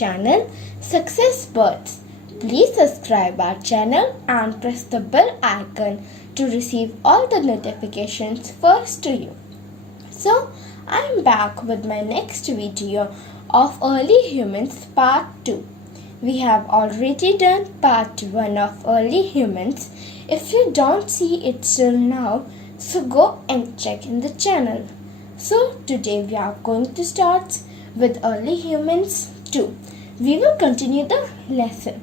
channel Success Birds. Please subscribe our channel and press the bell icon to receive all the notifications first to you. So, I'm back with my next video of Early Humans Part 2. We have already done Part 1 of Early Humans. If you don't see it till now, so go and check in the channel. So, today we are going to start with Early Humans 2. We will continue the lesson.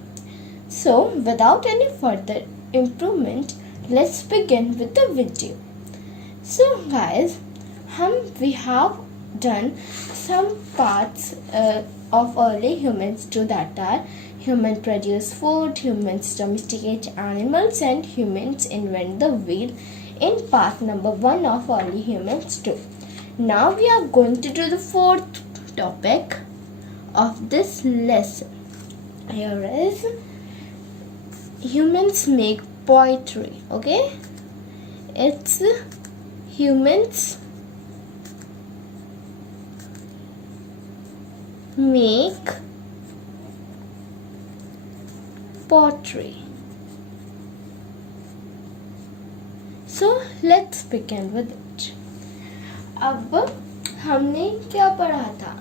So, without any further improvement, let's begin with the video. So, guys, we have done some parts of early humans too, that are human produce food, humans domesticate animals, and humans invent the wheel in part number 1 of early humans 2. Now we are going to do the fourth topic of this lesson. Here is humans make poetry. Okay, it's humans make pottery. So let's begin with it. अब हमने क्या पढ़ा था?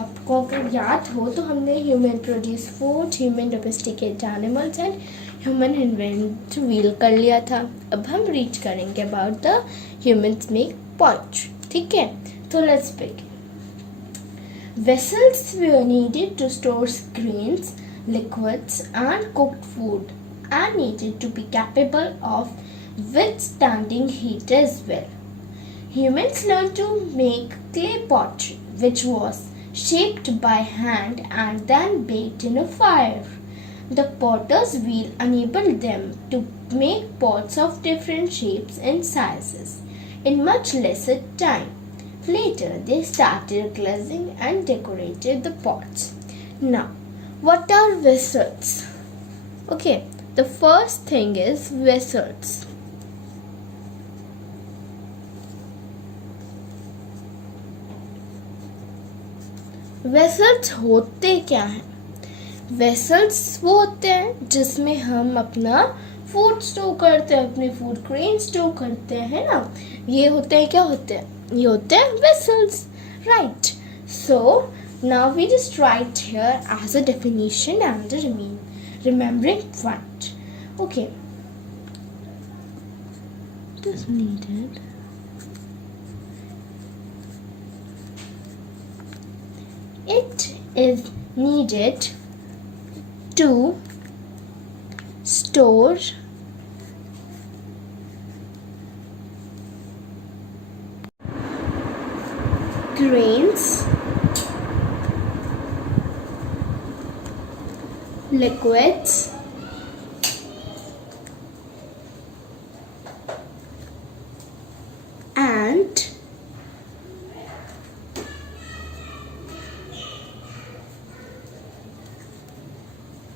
आपको अगर याद हो तो हमने human produce food, human domesticate animals and human invent wheel कर लिया था. अब हम रीच करेंगे about the humans make poetry. ठीक है, तो let's begin. Vessels were needed to store grains, liquids, and cooked food, and needed to be capable of withstanding heat as well. Humans learned to make clay pottery, which was shaped by hand and then baked in a fire. The potter's wheel enabled them to make pots of different shapes and sizes in much lesser time. Later, they started glazing and decorated the pots. Now, what are vessels? Okay, the first thing is vessels. Vessels होते क्या हैं? Vessels वो होते हैं जिसमें हम अपना food store करते हैं, अपने फूड ग्रेन स्टोर करते हैं ना. ये होते हैं, क्या होते हैं? ये होते हैं vessels, right? So now we just write here as a definition and a remembering point. Okay, it is needed. It is needed to store grains, liquids, and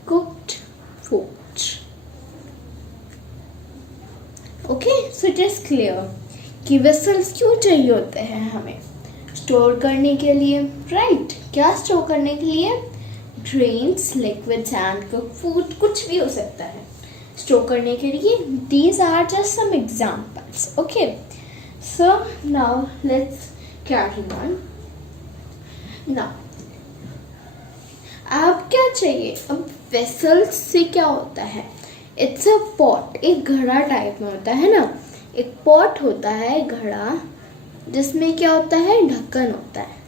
cooked food. Okay, so it is clear कि vessels क्यों चाहिए होते हैं हमें स्टोर करने के लिए, राइट? क्या स्टोर करने के लिए? Grains, liquids and cook food, कुछ भी हो सकता है स्टोर करने के लिए. These are just some examples. Okay, so now let's carry on. Now अब क्या चाहिए? अब वेसल्स से क्या होता है? It's a pot. एक घड़ा टाइप में होता है ना. एक पॉट होता है, घड़ा, जिसमें क्या होता है? ढक्कन होता है.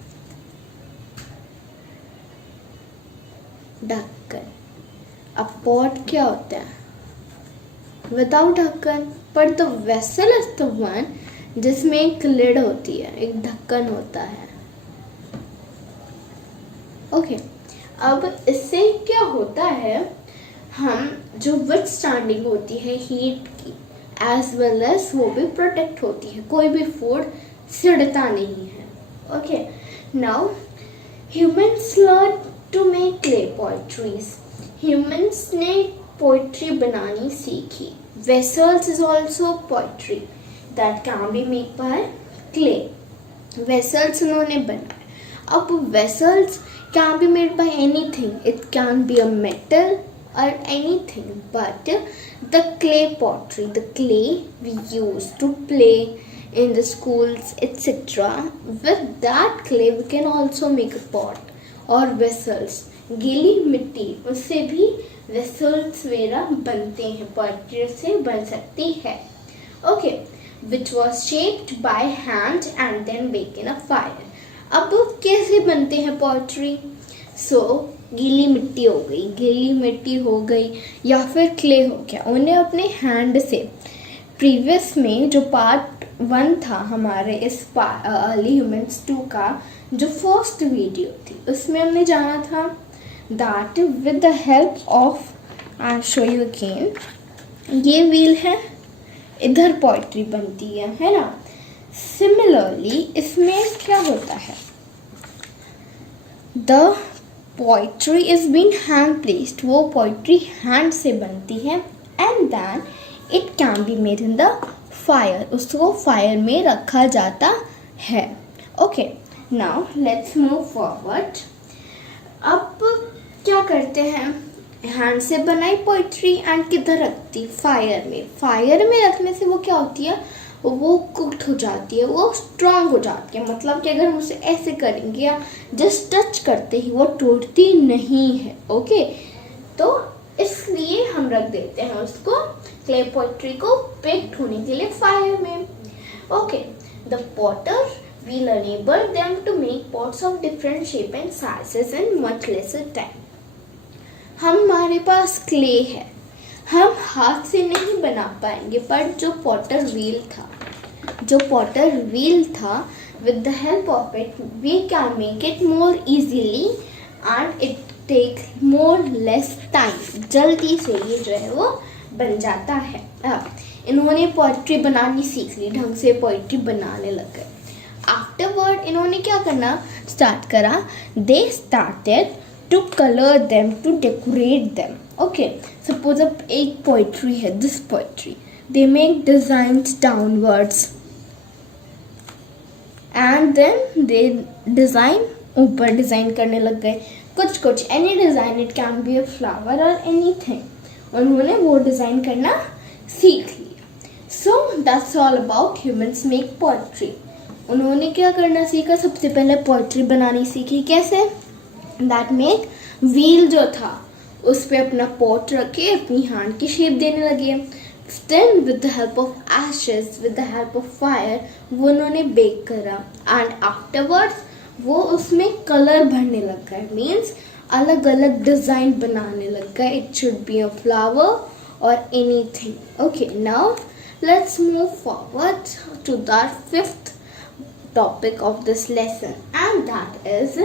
ढक्कन. अब पॉट क्या होता है? विदाउट ढक्कन. पर the vessel is the one जिसमें एक लिड होती है, एक ढक्कन होता है. ओके, अब इससे क्या होता है? हम जो विथस्टैंडिंग होती है हीट की, एज वेल एज वो भी प्रोटेक्ट होती है. कोई भी फूड सिड़ता नहीं है. Okay, now humans learn to make clay potteries. Humans ने पोएट्री बनानी सीखी. Vessels is also pottery that can be made by clay. Vessels उन्होंने बनाए. अब vessels can be made by anything. It can be a metal or anything, but the clay pottery, the clay we use to play in the schools, etc., with that clay we can also make a pot or vessels. गीली मिट्टी, उससे भी vessels वगैरह बनते हैं, pottery से बन सकती है. Okay, which was shaped by hand and then baked in a fire. अब कैसे बनते हैं pottery? So गीली मिट्टी हो गई या फिर क्ले हो गया, उन्हें अपने हैंड से, प्रीवियस में जो पार्ट 1 था हमारे इस अर्ली ह्यूमंस 2 का, जो फर्स्ट वीडियो थी, उसमें हमने जाना था that with the help of, I show you again, ये व्हील है, इधर पोइट्री बनती है ना. सिमिलरली इसमें क्या होता है, the pottery is been hand placed, वो पोइट्री हैंड से बनती है, and then it can be made in the fire, उसको फायर में रखा जाता है. Okay, now let's move forward. अब क्या करते हैं, हैंड से बनाई पोइट्री एंड किधर रखती, फायर में. फायर में रखने से वो क्या होती है, वो कुक्ड हो जाती है, वो स्ट्रांग हो जाती है. मतलब कि अगर हम उसे ऐसे करेंगे या जस्ट टच करते ही वो टूटती नहीं है. ओके, तो इसलिए हम रख देते हैं उसको, क्ले पोइट्री को बेक्ड होने के लिए फायर में. Okay, the Potter will enable them to make pots of different shape and sizes in much lesser time. हमारे पास क्ले है, हम हाथ से नहीं बना पाएंगे, पर जो पॉटर व्हील था, with the help of it we can make it more easily and it takes more less time. जल्दी से ये जो है वो बन जाता है. इन्होंने पोइट्री बनानी सीख ली, ढंग से पोइट्री बनाने लग गए. आफ्टरवर्ड इन्होंने क्या करना स्टार्ट करा, they started to colour them, to decorate them. Okay, suppose अब एक पोइट्री है, this pottery, they make designs downwards and then they design, ऊपर डिजाइन करने लग गए कुछ any design, it can be a flower और एनीथिंग, उन्होंने वो डिजाइन करना सीख लिया. So that's all about humans make pottery. उन्होंने क्या करना सीखा, सबसे पहले पोइट्री बनानी सीखी. कैसे, दैट मेक व्हील जो था उस पर अपना पॉट रखे, अपनी हैंड की शेप देने लगे. Then with the help of ashes, with the help of fire, वो उन्होंने बेक करा एंड आफ्टरवर्ड्स वो उसमें कलर भरने लग गए. मीन्स अलग अलग डिजाइन बनाने लग गए. It should be a flower और anything. Okay, now let's move forward to the 5th topic of this lesson, and that is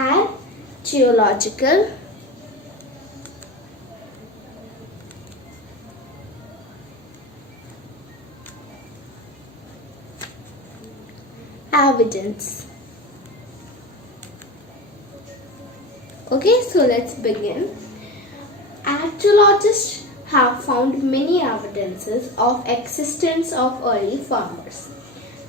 archaeological evidence. Okay, so let's begin. Archaeologists have found many evidences of existence of early farmers.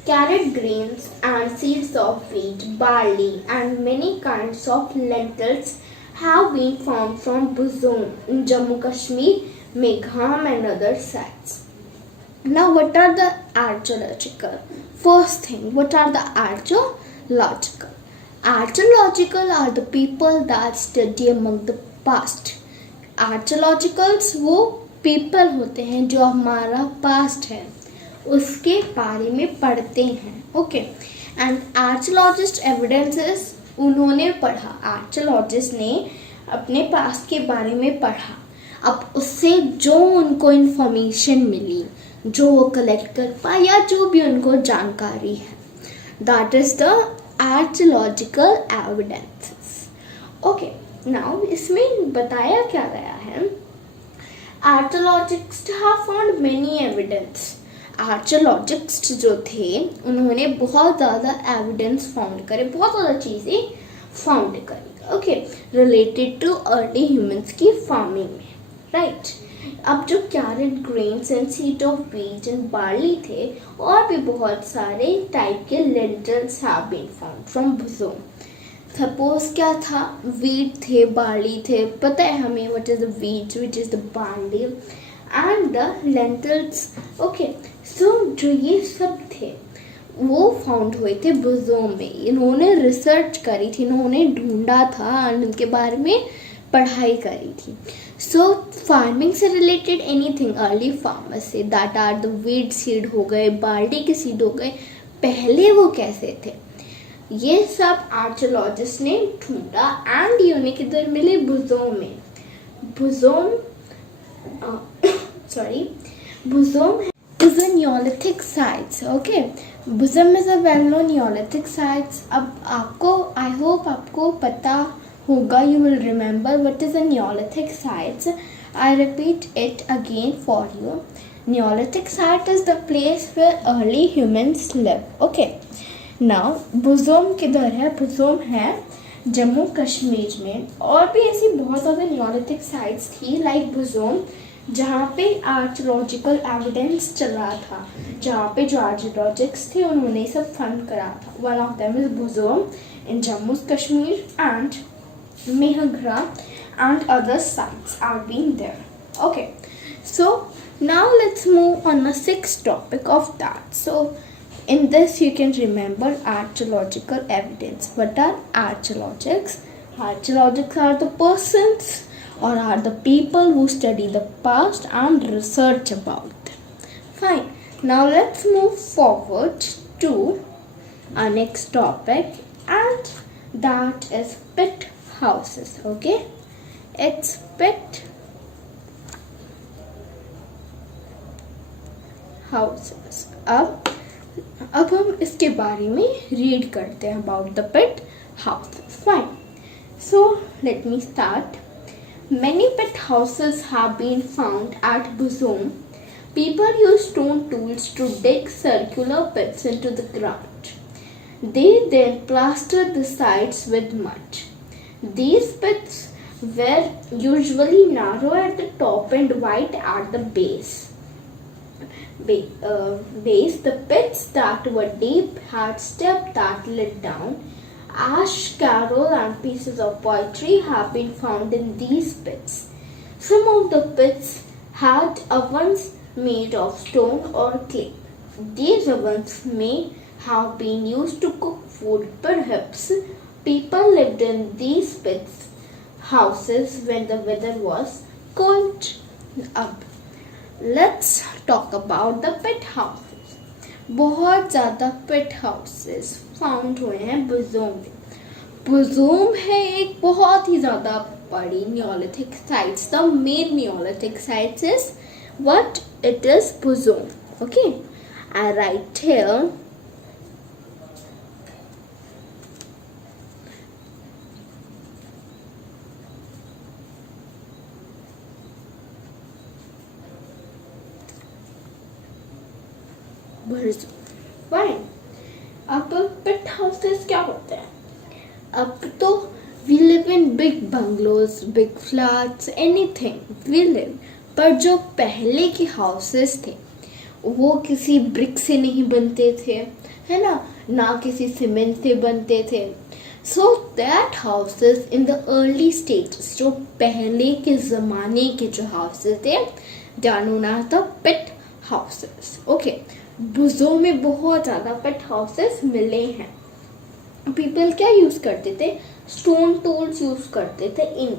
Carrot grains and seeds of wheat, barley, and many kinds of lentils have been found from Buzon in Jammu Kashmir, Megham, and other sites. Now, what are the archaeological? First thing, what are the archaeological? Archaeological are the people that study among the past. आर्कियोलॉजिकल्स वो पीपल होते हैं जो हमारा पास्ट है उसके बारे में पढ़ते हैं. ओके, एंड आर्कियोलॉजिस्ट एविडेंसेस, उन्होंने पढ़ा, आर्कियोलॉजिस्ट ने अपने पास्ट के बारे में पढ़ा. अब उससे जो उनको इन्फॉर्मेशन मिली, जो वो कलेक्ट कर पाए या जो भी उनको जानकारी है, that is the archaeological evidences. Okay, now इसमें बताया क्या गया है, archaeologist have found many evidence. Archaeologist जो थे उन्होंने बहुत ज़्यादा एविडेंस फाउंड करे, बहुत ज़्यादा चीज़ें फाउंड करी. Okay, related to early humans की फार्मिंग में, राइट. अब जो carrot grains and seed of wheat and barley थे और भी बहुत सारे टाइप के lentils have been found from Burzahom. Suppose क्या था, वीट थे, बार्ली थे, पता है हमें what is the wheat, which is the barley and the lentils. Okay, so जो ये सब थे वो फाउंड हुए थे बुजोम में. इन्होंने रिसर्च करी थी, इन्होंने ढूंढा था और उनके बारे में पढ़ाई करी थी. सो फार्मिंग से रिलेटेड एनीथिंग अर्ली फार्मर्स से, that are the wheat seed हो गए, बार्ली के सीड हो गए, पहले वो कैसे थे, ये सब आर्कियोलॉजिस्ट ने ढूंढा एंड ये उन्हें किधर मिले, बुजोम में. बुजोम बुजोम is a Neolithic sites. Okay, Buzum is a well-known Neolithic sites. अब आपको I hope आपको पता होगा, you will remember what is a Neolithic sites. I repeat it again for you. Neolithic site is the place where early humans live. Okay, now बुजोम किधर है? बुजोम है जम्मू कश्मीर में. और भी ऐसी बहुत ज़्यादा Neolithic sites थी like बुजोम, जहाँ पे आर्कियोलॉजिकल एविडेंस चल रहा था, जहाँ पे जो आर्कियोलॉजिस्ट थे उन्होंने सब फंड करा था. One of them is Burzahom in Jammu Kashmir and Mehrgarh and other sites are been there. Okay, so now let's move on the sixth topic of that. So in this you can remember archaeological evidence. What are archaeologists? Archaeologists are the persons or are the people who study the past and research about them. Fine. Now let's move forward to our next topic, and that is pit houses. Okay, it's pit houses. अब हम इसके बारे में read करते हैं about the pit houses. Fine, so let me start. Many pit houses have been found at Buzoom. People use stone tools to dig circular pits into the ground. They then plaster the sides with mud. These pits were usually narrow at the top and wide at the base. The pits that were deep had steps that led down. Ash, carol and pieces of pottery have been found in these pits. Some of the pits had ovens made of stone or clay. These ovens may have been used to cook food. Perhaps people lived in these pits houses when the weather was cold. Up. Let's talk about the pit houses. बहुत ज़्यादा पिट houses found हुए हैं बुजोम में. बुजोम है एक बहुत ही ज़्यादा बड़ी Neolithic sites. The main Neolithic sites is what it is Burzahom. Okay, I write here fine. अब पिट हाउसेस क्या होते हैं? अब तो we live in big bungalows, big flats, anything we live. पर जो पहले के हाउसेस थे वो किसी ब्रिक से नहीं बनते थे, है ना किसी सीमेंट से बनते थे. So that houses in the early stages, जो पहले के ज़माने के जो हाउसेस थे, they are known as the pit houses. Okay, Burzahom में बहुत ज़्यादा पिट हाउसेस मिले हैं. पीपल क्या यूज़ करते थे? स्टोन टूल्स यूज़ करते थे इन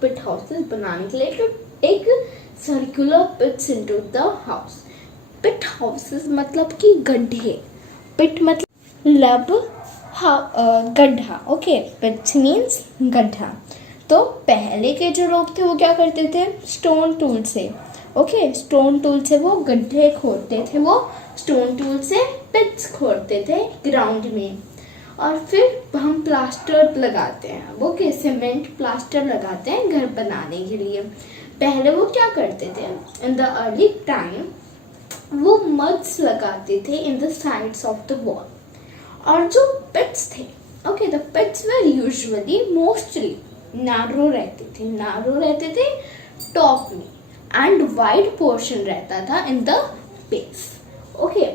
पिट हाउसेस बनाने के लिए, तो एक circular pits into the house. Pit houses मतलब कि गड्ढे. पिट मतलब गड्ढा. ओके, पिट्स मीन्स गड्ढा. तो पहले के जो लोग थे वो क्या करते थे? स्टोन टूल से. ओके, स्टोन टूल से वो गड्ढे खोदते थे, वो स्टोन टूल से पिट्स खोदते थे ग्राउंड में. और फिर हम प्लास्टर लगाते हैं. ओके, सीमेंट प्लास्टर लगाते हैं घर बनाने के लिए. पहले वो क्या करते थे? इन द अर्ली टाइम वो मड्स लगाते थे in the sides of the wall. और जो पिट्स थे, okay, the pits were usually mostly narrow रहते थे टॉप में, एंड वाइड पोर्शन रहता था in the base. Okay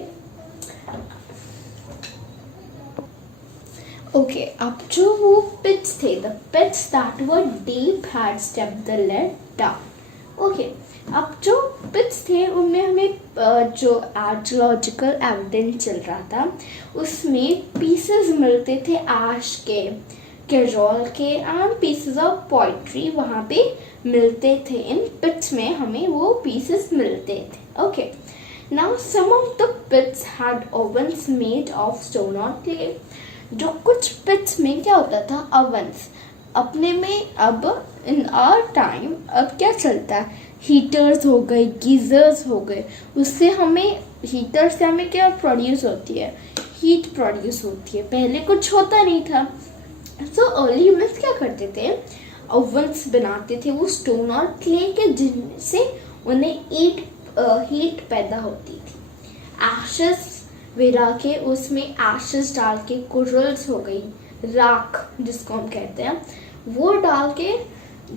okay, अब जो वो पिट्स थे, the pits that were deep had step the led down. Okay, अब जो पिट्स थे उनमें हमें जो आर्कियोलॉजिकल एविडेंस चल रहा था उसमें पीसेस मिलते थे ऐश के, कैरोल के एंड पीसेस ऑफ पोइट्री वहाँ पे मिलते थे. इन पिट्स में हमें वो पीसेस मिलते थे. Okay, now some of the pits had ovens made of stone और क्ले. जो कुछ पिट्स में क्या होता था, ओवन्स. अपने में अब इन आवर टाइम अब क्या चलता है, हीटर्स हो गए, गीजर्स हो गए. उससे हमें हीटर से हमें क्या प्रोड्यूस होती है, हीट प्रोड्यूस होती है. पहले कुछ होता नहीं था. सो अर्ली ह्यूमंस क्या करते थे, ओवन्स बनाते थे वो स्टोन और क्ले के, जिनसे उन्हें हीट पैदा होती थी. एशेस विरा के उसमें एशेस डाल के, कोरल्स हो गई, राख जिसको हम कहते हैं, वो डाल के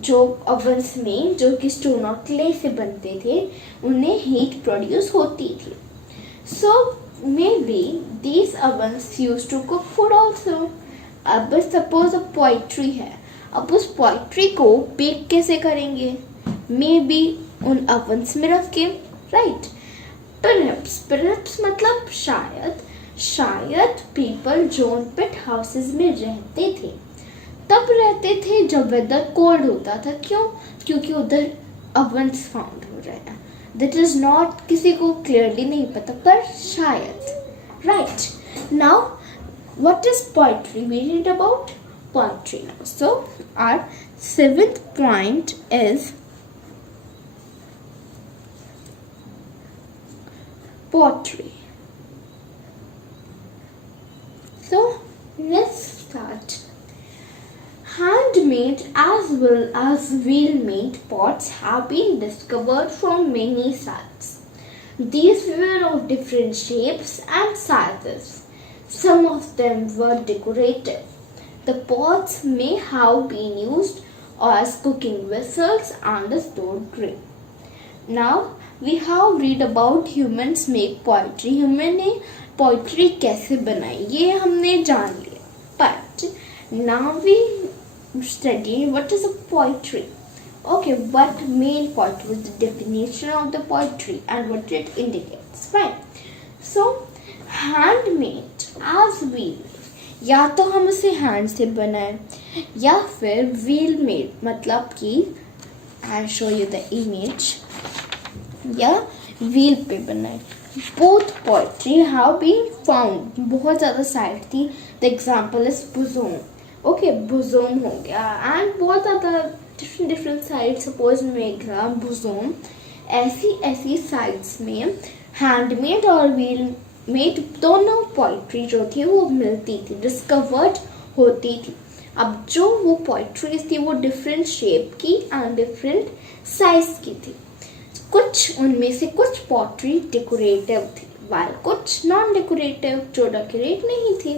जो ओवन्स में जो कि स्टोन और क्ले से बनते थे उन्हें हीट प्रोड्यूस होती थी. So maybe these ovens use to cook food also. अब सपोज पोइट्री है, अब उस पोइट्री को बेक कैसे करेंगे, मे बी उन ओवन्स में रख के, राइट. परहैप्स मतलब शायद पीपल जो उन पिट हाउसेस में रहते थे तब रहते थे जब वेदर कोल्ड होता था. क्यों? क्योंकि उधर ओवन्स फाउंड हो रहे हैं. दैट इज नॉट, किसी को क्लियरली नहीं पता, पर शायद, right. Now what is poetry? We read about poetry now. So our 7th point is poetry. So let's start. Handmade as well as wheel-made pots have been discovered from many sites. These were of different shapes and sizes. Some of them were decorative. The pots may have been used as cooking vessels and stored grain. Now we have read about humans make poetry. Human ने poetry कैसे बनाई ये हमने जान लिया. But now we study what is a poetry. Okay, what mean poetry? The definition of the poetry and what it indicates. Fine. So handmade as wheel, या तो हम उसे हैंड से बनाए या फिर व्हील मेड, मतलब कि I show you the image, या व्हील पे बनाए. Both pottery have been found, बहुत ज़्यादा साइट थी. The example is Burzahom. Okay, Burzahom हो गया एंड बहुत ज़्यादा different site. Suppose Megha, Burzahom, ऐसी साइट्स में हैंडमेड और व्हील मेड दोनों पोइट्री जो थी वो मिलती थी, डिस्कवर्ड होती थी. अब जो वो पोइट्रीज थी वो डिफरेंट शेप की एंड डिफरेंट साइज की थी. कुछ उनमें से कुछ पोइट्री डेकोरेटिव थी while कुछ नॉन डेकोरेटिव जो डेकोरेट नहीं थी.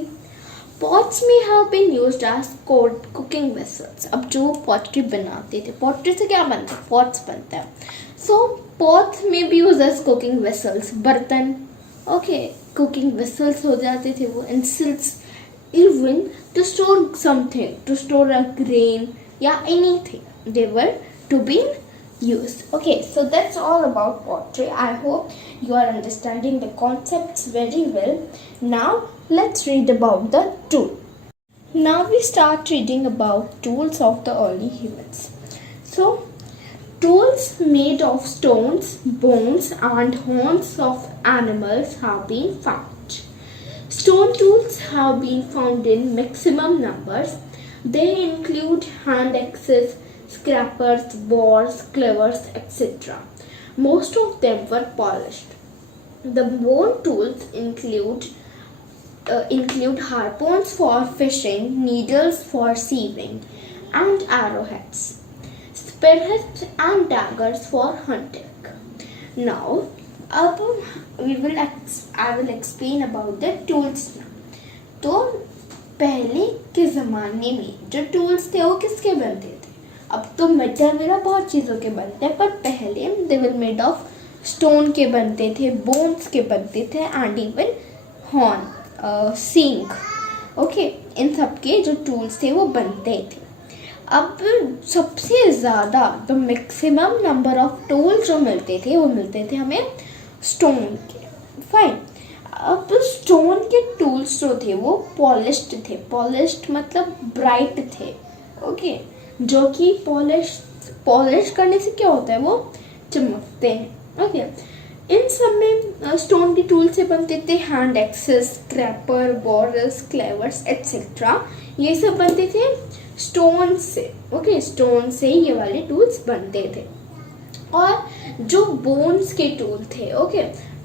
पॉट्स में have been used as cooking vessels. अब जो पोइट्री बनाते थे, पोइट्री से क्या बनता है, पॉट्स बनता है. सो पॉट्स में भी यूज एज कुकिंग वेसल्स, बर्तन. ओके, कुकिंग वेसल्स हो जाते थे वो. Utensils even to store something, to store a grain या anything, they were to be used. Okay, so that's all about pottery. I hope you are understanding the concepts very well. Now let's read about the tool. Now we start reading about tools of the early humans. So tools made of stones, bones and horns of animals have been found. Stone tools have been found in maximum numbers. They include hand axes, scrapers, bores, clevers, etc. Most of them were polished. The bone tools include harpoons for fishing, needles for sieving, and arrowheads, spearheads and daggers for hunting. Now, I will explain about the tools now. तो पहले के ज़माने में जो टूल्स थे वो किसके बनते थे, अब तो मेटल वगैरह बहुत चीज़ों के बनते हैं, पर पहले they were made of stone के बनते थे, बोन्स के बनते थे, and even horn, sink, okay, इन सब के जो टूल्स थे वो बनते थे। अब सबसे ज़्यादा the maximum number of tools जो मिलते थे वो मिलते थे हमें स्टोन के। फाइन। अब स्टोन के टूल्स जो थे वो पॉलिश्ड थे, पॉलिश्ड मतलब ब्राइट थे, ओके, जो कि पॉलिश करने से क्या होता है, वो चमकते हैं, ओके। इन सब में स्टोन के टूल से बनते थे hand axes, scraper, borers, cleavers etcetera, ये सब बनते थे स्टोन से, ओके, स्टोन से ये वाले टूल्स बनते थे। और जो बोन्स के टूल थे, ओके,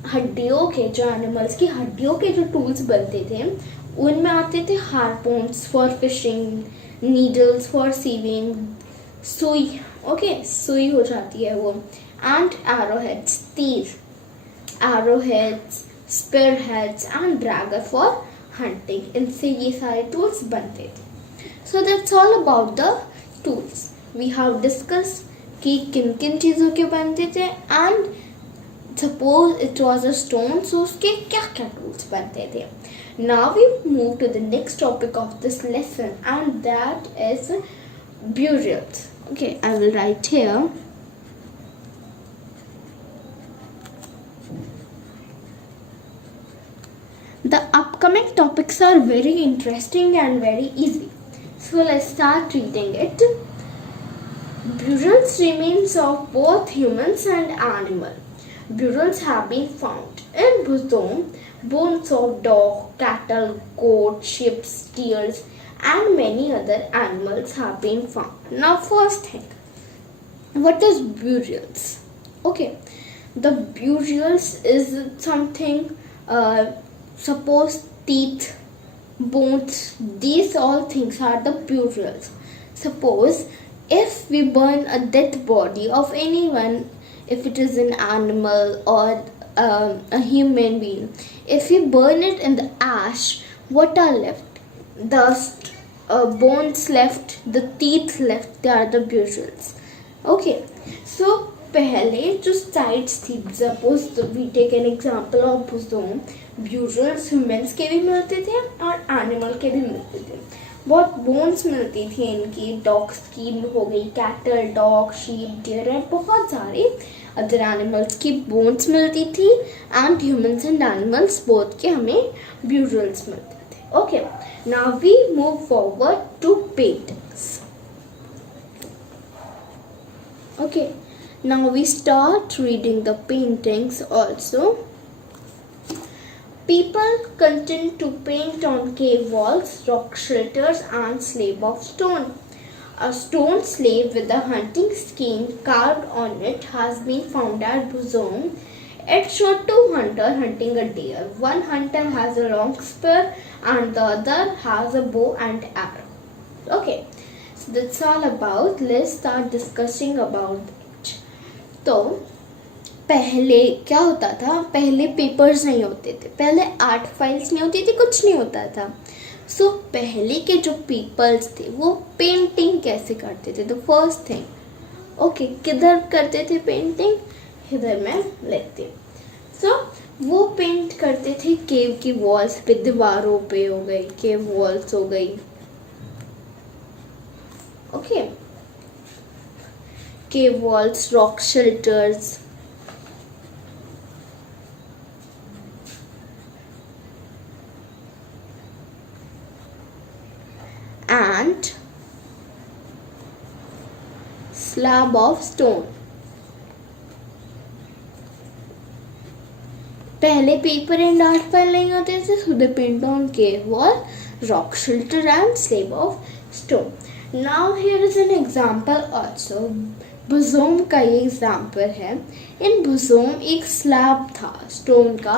हड्डियों के, जो एनिमल्स की हड्डियों के जो टूल्स बनते थे उनमें आते थे harpoons for fishing, needles for sewing, सुई, ओके, सुई हो जाती है वो, एंड एरोहेड्स, तीर, arrowheads, spearheads and dagger for hunting, इनसे ये सारे टूल्स बनते थे। So that's all about the tools. We have discuss कि किन किन चीज़ों के बनते थे, and suppose it was a stone, so उसके क्या क्या टूल्स बनते थे। Now we move to the next topic of this lesson, and that is burials. Okay, I will write here. The upcoming topics are very interesting and very easy. So let's start reading it. Burials remains of both humans and animal. Burials have been found in Bhutan, bones of dog, cattle, goat, sheep, steers, and many other animals have been found. Now first thing, what is burials? Okay, the burials is something, suppose teeth, bones, these all things are the burials. Suppose if we burn a dead body of anyone, if it is an animal or a human being, if we burn it in the ash, what are left? The bones left, the teeth left, they are the burials. Okay, so पहले जो sites थी, suppose we take an example of Bhutan, burials humans के भी मिलते थे और animal के भी मिलते थे। बहुत bones मिलती थी इनकी, dogs की हो गई, cattle, dog, sheep, deer, बहुत सारे other animals की bones मिलती थी, and humans and animals both के हमें burials मिलते थे। Okay, now we move forward to paintings. Okay, now we start reading the paintings also. People continue to paint on cave walls, rock shelters and slab of stone. A stone slab with a hunting skin carved on it has been found at Bhutan. It showed two hunters hunting a deer. One hunter has a long spear and the other has a bow and arrow. Okay, so that's all about. Let's start discussing about it. तो पहले क्या होता था, पहले पेपर्स नहीं होते थे, पहले आर्ट फाइल्स नहीं होती थी, कुछ नहीं होता था। सो पहले के जो पीपल्स थे वो पेंटिंग कैसे करते थे, द फर्स्ट थिंग, ओके, किधर करते थे पेंटिंग, इधर मैं लिखती हूँ। सो वो पेंट करते थे केव की वॉल्स पे, दीवारों पे हो गई, केव वॉल्स हो गई, ओके, केव walls, rock shelters, and slab of stone. पहले पेपर एंड आर्ट फाइल नहीं होते थे, so they paint on cave wall, rock shelter and slab of stone. Now here is an example also. Bhutan का ये एग्जाम्पल है। इन भुजोम एक स्लैब था स्टोन का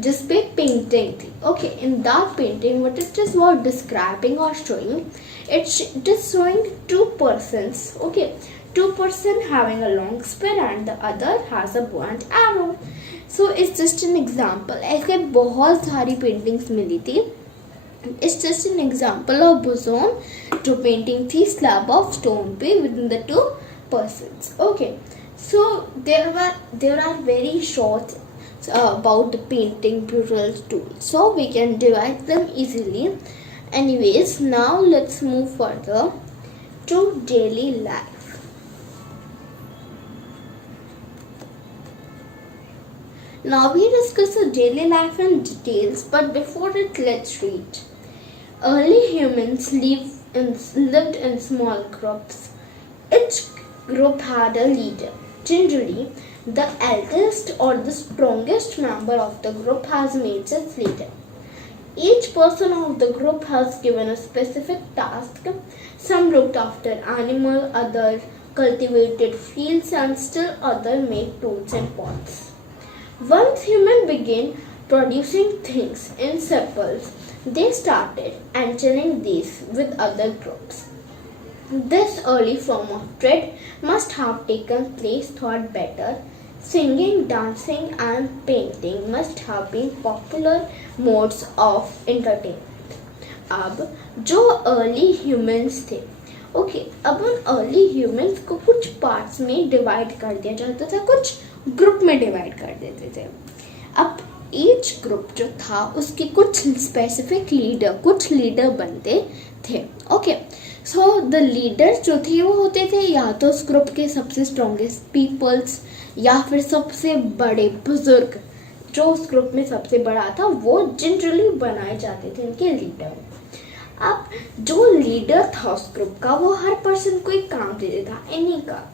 जिसपे पेंटिंग थी। Okay, in that painting what it is was describing और showing, it is showing two persons. Okay, two person having a long spear and the other has a bow and arrow. So it's just an example. ऐसे बहुत सारी पेंटिंग्स मिली थी It's just an example of boson to painting three slab of stone पे within the two persons. Okay, so there are very short about the painting plural tool, so we can divide them easily. Anyways, now let's move further to daily life. Now we discuss the daily life in details, but before it, let's read. Early humans lived in small groups. Each group had a leader. Generally, the eldest or the strongest member of the group has made its leader. Each person of the group has given a specific task. Some looked after animals, others cultivated fields, and still others made tools and pots. Once humans began producing things in circles, they started entering these with other groups. This early form of trade must have taken place thought better. Singing, dancing, and painting must have been popular modes of entertainment. अब जो early humans थे, अब उन early humans को कुछ parts में divide कर दिया जाता था, कुछ ग्रुप में डिवाइड कर देते थे. अब ईच ग्रुप जो था उसके कुछ स्पेसिफिक लीडर, कुछ लीडर बनते थे. ओके, सो द लीडर जो थे वो होते थे या तो उस ग्रुप के सबसे स्ट्रॉन्गेस्ट पीपल्स या फिर सबसे बड़े बुजुर्ग. जो उस ग्रुप में सबसे बड़ा था वो जनरली बनाए जाते थे उनके लीडर. अब जो लीडर था उस ग्रुप का वो हर पर्सन को एक काम दे देता था, एनी का.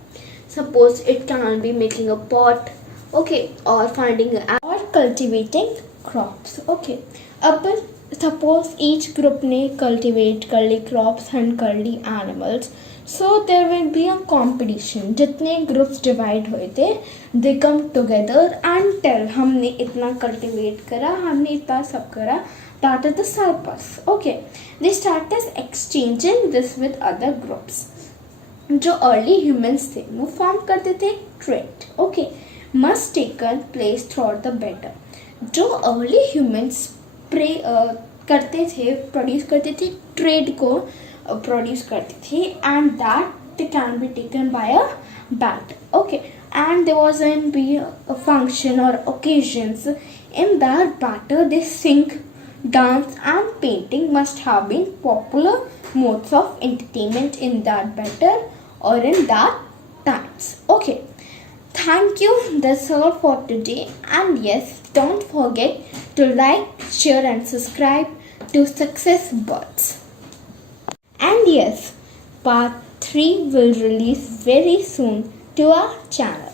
Suppose it can be making a pot, or finding or cultivating crops. अब suppose each group ने cultivate कर ली crops and कर ली animals, so there will be a competition. जितने groups divide हुए थे, they come together and tell हमने इतना cultivate करा, हमने इतना सब करा. That is the surplus. They start as exchanging this with other groups. जो अर्ली ह्यूमंस थे वो फॉर्म करते थे trade. Must taken place through the better. जो अर्ली ह्यूमंस करते थे, प्रोड्यूस करते थे, ट्रेड को प्रोड्यूस करते थे, and that can be taken by a batter. And there was an be a function or occasions. In that batter they sing, dance and painting must have been popular modes of entertainment in that battle or in that times. Thank you. That's all for today. And yes, don't forget to like, share and subscribe to Success Buds. And yes, part 3 will release very soon to our channel.